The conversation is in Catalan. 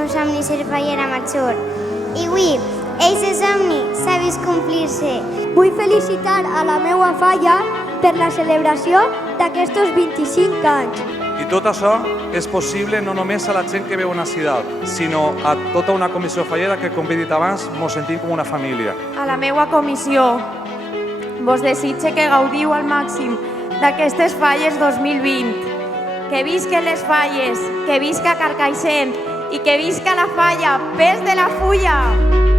meu somni ser fallera major. I avui, eixe somni s'ha vist complir-se. Vull felicitar a la meva falla per la celebració d'aquests 25 anys. I tot això és possible no només a la gent que veu una ciutat, sinó a tota una comissió fallera que, com he dit abans, ens sentim com una família. A la meva comissió vos desitge que gaudiu al màxim d'aquestes falles 2020. Que visquen les falles, que visca Carcaixent i que visca la falla, pes de la fulla!